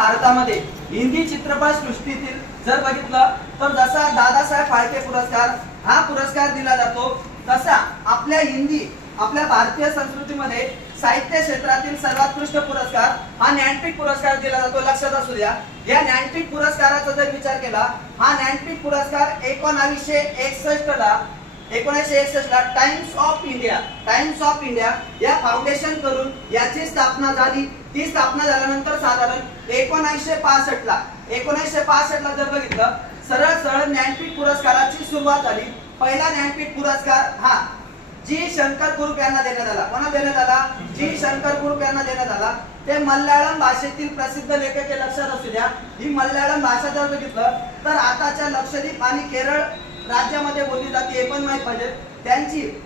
भारतामध्ये हिंदी चित्रपट सृष्टीतील जर बघितलं तर जसा दादासाहेब फाळके पुरस्कार हा पुरस्कार दिला जातो, तसा आपल्या भारतीय संस्कृतीमध्ये साहित्य क्षेत्रातील सर्वोत्कृष्ट पुरस्कार हा ज्ञानपीठ पुरस्कार दिला जातो। लक्षात असू द्या, या ज्ञानपीठ पुरस्काराचा जर विचार केला, हा ज्ञानपीठ पुरस्कार 1961 ला टाइम्स ऑफ इंडिया या फाउंडेशन करून याची स्थापना झाली। ती स्थापना झाल्यानंतर साधारण 1965 ला जर बघितलं, सरळ ज्ञानपीठ पुरस्काराची सुरुवात झाली। पहिला ज्ञानपीठ पुरस्कार हा जी शंकर कुरुप यांना देण्यात आला। कोणाला देण्यात आला? जी शंकर कुरुप यांना देण्यात आला। ते मल्याळम भाषेतील प्रसिद्ध लेखक, लक्षात असू द्या। ही मल्याळम भाषा जर बघितलं तर आताच्या लक्षद्वीप आणि केरळ राज्यामध्ये बोलली जाते, हे पण माहित पाहिजे। त्यांची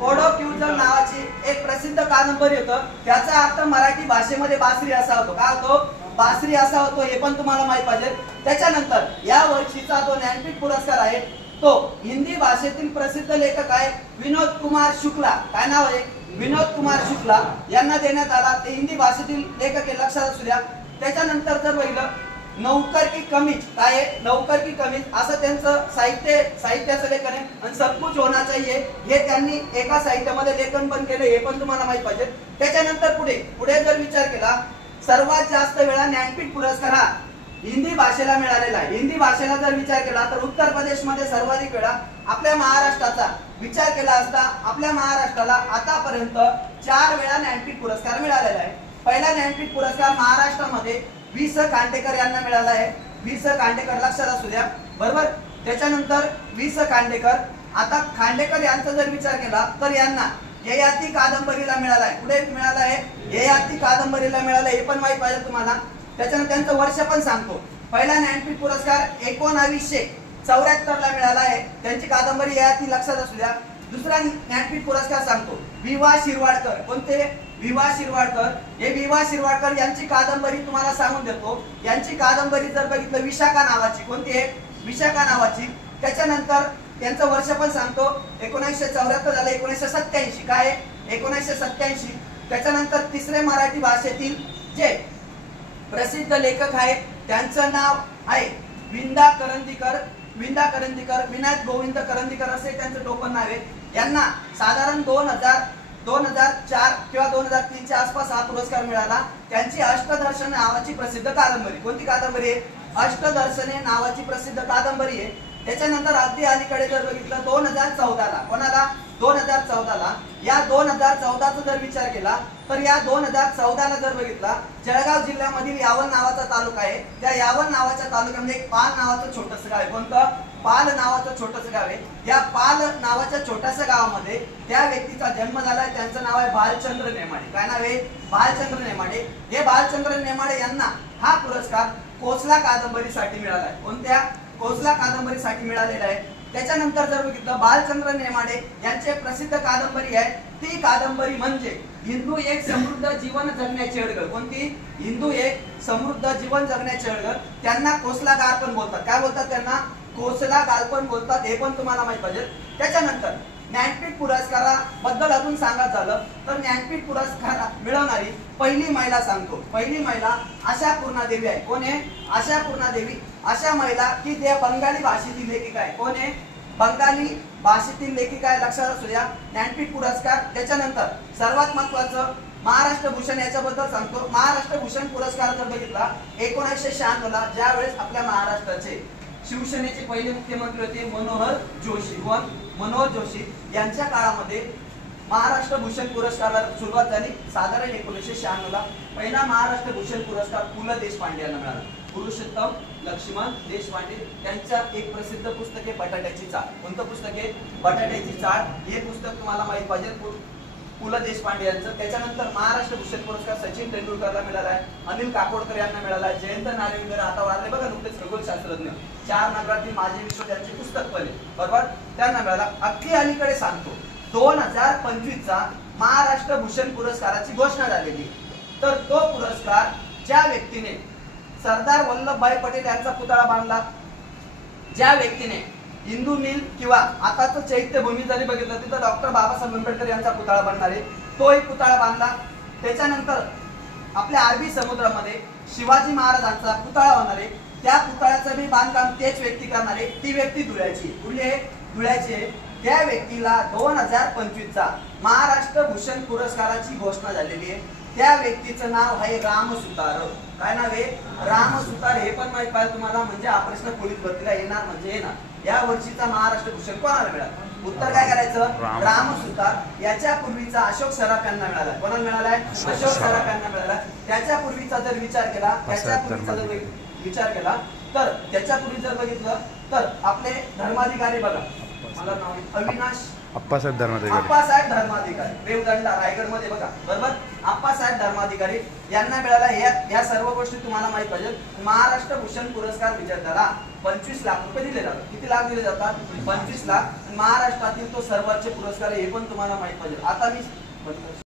ओडोक्युझल नावाची एक प्रसिद्ध कादंबरी होतं, त्याचा अर्थ मराठी भाषेमध्ये बासरी असा होतो। काय होतो? बासरी असा होतो, हे पण तुम्हाला माहित पाहिजे। त्याच्यानंतर या वर्षीचा जो ज्ञानपीठ पुरस्कार आहे तो हिंदी भाषेतील प्रसिद्ध लेखक आहे विनोद कुमार शुक्ला। काय नाव आहे? विनोद कुमार शुक्ला यांना देण्यात आला। ते हिंदी भाषेतील लेखक आहे, लक्षात असू द्या। त्याच्यानंतर जर बघितलं, नौकर की कमीज काय आहे? नौकर की कमीज असं त्यांचं साहित्याचं लेखन आहे। आणि सब कुछ होना चाहिए हे त्यांनी एका साहित्यामध्ये लेखन पण केलं, हे पण तुम्हाला माहित पाहिजे। त्याच्यानंतर पुढे जर विचार केला, सर्वात जास्त वेळा ज्ञानपीठ पुरस्कार हा हिंदी भाषेला मिळालेला आहे। हिंदी भाषेला जर विचार केला तर उत्तर प्रदेशमध्ये सर्वाधिक वेळा, आपल्या महाराष्ट्राचा विचार केला असता आपल्या महाराष्ट्राला आतापर्यंत 4 वेळा ज्ञानपीठ पुरस्कार मिळालेला आहे। पहिला ज्ञानपीठ पुरस्कार महाराष्ट्रामध्ये वि.स. खांडेकर यांना मिळाला आहे। वि.स. खांडेकर, लक्षात असू द्या, बरोबर। त्याच्यानंतर वि.स. खांडेकर, आता खांडेकर यांचा जर विचार केला तर यांना ययाती कादंबरीला मिळाला आहे। कुठे मिळाला आहे? ययाती कादंबरीला मिळाला, हे पण माहित पाहिजे तुम्हाला। त्याच्यानंतर त्यांचं वर्ष पण सांगतो। पहिला ज्ञानपीठ पुरस्कार 1974 ला मिळाला आहे, त्यांची कादंबरी ययाती, लक्षात असू द्या। दुसरा ज्ञानपीठ पुरस्कार सांगतो वि.वा. शिरवाडकर। कोणते? वि.वा. शिरवाडकर। हे वि.वा. शिरवाडकर यांची कादंबरी तुम्हाला सांगून देतो। यांची कादंबरी जर बघितलं, विशाखा नावाची। कोणती आहे? विशाखा नावाची। त्याच्यानंतर त्यांचं वर्ष पण सांगतो, 1974 झालं, 1987 काय? 1987। त्याच्यानंतर तिसरे मराठी भाषेतील जे प्रसिद्ध लेखक आहेत त्यांचं नाव आहे विंदा करंदीकर, विनायक गोविंद करंदीकर असे त्यांचं टोपण नाव आहे। यांना साधारण 2004 किंवा 2003 च्या आसपास हा पुरस्कार मिळाला। त्यांची अष्टदर्शने नावाची प्रसिद्ध कादंबरी। कोणती कादंबरी आहे? अष्टदर्शने नावाची प्रसिद्ध कादंबरी आहे। त्याच्यानंतर अगदी अलीकडे जर बघितलं 2014 ला, कोणाला? 2014 ला। या 2014चा जर विचार केला तर या 2014 ला जर बघितला, जळगाव जिल्ह्यामधील यावल नावाचा तालुका आहे। त्या यावल नावाच्या तालुक्यामध्ये एक पाल नावाचं छोटंसं गाव आहे। कोणतं? पाल नावाचं छोटंसं गाव आहे। या पाल नावाच्या छोट्याशा गावामध्ये त्या व्यक्तीचा जन्म झालाय, त्यांचं नाव आहे भालचंद्र नेमाडे। काय नाव आहे? भालचंद्र नेमाडे। हे भालचंद्र नेमाडे यांना हा पुरस्कार कोसला कादंबरीसाठी मिळाला आहे। कोणत्या? कोसला कादंबरीसाठी मिळालेला आहे। त्याच्यानंतर जर बघितलं, भालचंद्र नेमाडे यांचे प्रसिद्ध कादंबरी आहे, ती कादंबरी म्हणजे हिंदू एक समृद्ध जीवन जगण्याची अडगळ। कोणती? हिंदू एक समृद्ध जीवन जगण्याची अडगळ। त्यांना कोसलागार पण बोलतात। काय बोलतात त्यांना? कोसलागार पण बोलतात, हे पण तुम्हाला माहित पाहिजे। त्याच्यानंतर ज्ञानपीठ पुरस्काराबद्दल अजून सांगायचं झालं तर ज्ञानपीठ पुरस्कार मिळवणारी पहिली महिला सांगतो। पहिली महिला आशापूर्णा देवी आहे। कोण आहे? आशापूर्णा देवी। अशा महिला की त्या बंगाली भाषेतील लेखिका आहे। कोण आहे? बंगाली भाषेतील लेखिका आहे, लक्षात असू द्या। ज्ञानपीठ पुरस्कार। त्याच्यानंतर सर्वात महत्वाचं महाराष्ट्र भूषण, याच्याबद्दल सांगतो। महाराष्ट्र भूषण पुरस्कार जर बघितला 1996 ला, ज्या वेळेस आपल्या महाराष्ट्राचे शिवसेनेचे पहिले मुख्यमंत्री होते मनोहर जोशी। कोण? मनोहर जोशी यांच्या काळामध्ये महाराष्ट्र भूषण पुरस्काराला सुरुवात झाली। साधारण 1996 ला पहिला महाराष्ट्र भूषण पुरस्कार पु ल देशपांडे यांना मिळाला। पुरुषोत्तम लक्ष्मण देशपांडे त्यांच्या एक प्रसिद्ध पुस्तक आहे बटाट्याची चाळ। कोणतं पुस्तक आहे? बटाट्याची चाळ। हे पुस्तक तुम्हाला माहित पाहिजे, पु ल देशपांडे यांचं। त्याच्यानंतर महाराष्ट्र भूषण पुरस्कार सचिन तेंडुलकरला मिळाला आहे, अनिल काकोडकर यांना मिळाला आहे, जयंत नारळीकर आता वारले बघा नुकतेच, खगोलशास्त्रज्ञ, 4 नगरातील माझे विश्व त्यांचे पुस्तक पण आहे, बरोबर, त्यांना मिळाला। अगदी अलीकडे सांगतो 2025 चा महाराष्ट्र भूषण पुरस्काराची घोषणा झालेली। तर तो पुरस्कार ज्या व्यक्तीने सरदार वल्लभभाई पटेल यांचा पुतळा बांधला, ज्या व्यक्तीने हिंदू मिल किंवा आताचं चैत्यभूमी जरी बघितलं तिथं डॉक्टर बाबासाहेब आंबेडकर यांचा पुतळा बांधणार आहे, तो एक पुतळा बांधला। त्याच्यानंतर आपल्या अरबी समुद्रामध्ये शिवाजी महाराजांचा पुतळा होणार आहे, त्या पुतळ्याचं मी बांधकाम तेच व्यक्ती करणार आहे, ती व्यक्ती धुळ्याची. कुठली? धुळ्याची. त्या व्यक्तीला 2025चा महाराष्ट्र भूषण पुरस्काराची घोषणा झालेली आहे. त्या व्यक्तीचं नाव आहे राम सुतार. काय नाव आहे? राम सुतार. हे पण माहित पाहिजे तुम्हाला, म्हणजे हा प्रश्न पोलीस भरतीला येणार म्हणजे येणार. या वर्षीचा महाराष्ट्र भूषण कोणाला मिळाला? उत्तर काय करायचं? राम सुतार. याच्या पूर्वीचा अशोक सराफ यांना मिळाला. कोणाला मिळालाय? अशोक सराफ यांना मिळाला. त्याच्या पूर्वीचा जर विचार केला, तर त्याच्यापूर्वी जर बघितलं तर आपले धर्माधिकारी बघा, मला नाव अविनाश अप्पासाहेब धर्माधिकारी, अप्पासाहेब धर्माधिकारी, रेवदंडा रायगड मध्ये बघा, बरोबर. अप्पासाहेब धर्माधिकारी यांना मिळाला. या सर्व गोष्टी तुम्हाला माहित पाहिजे. महाराष्ट्र भूषण पुरस्कार विजेत्याला 25 लाख रुपये दिले जातात. किती लाख दिले जातात? 25 लाख. महाराष्ट्रातील तो सर्वोच्च पुरस्कार हे पण तुम्हाला माहित पाहिजे. आता मी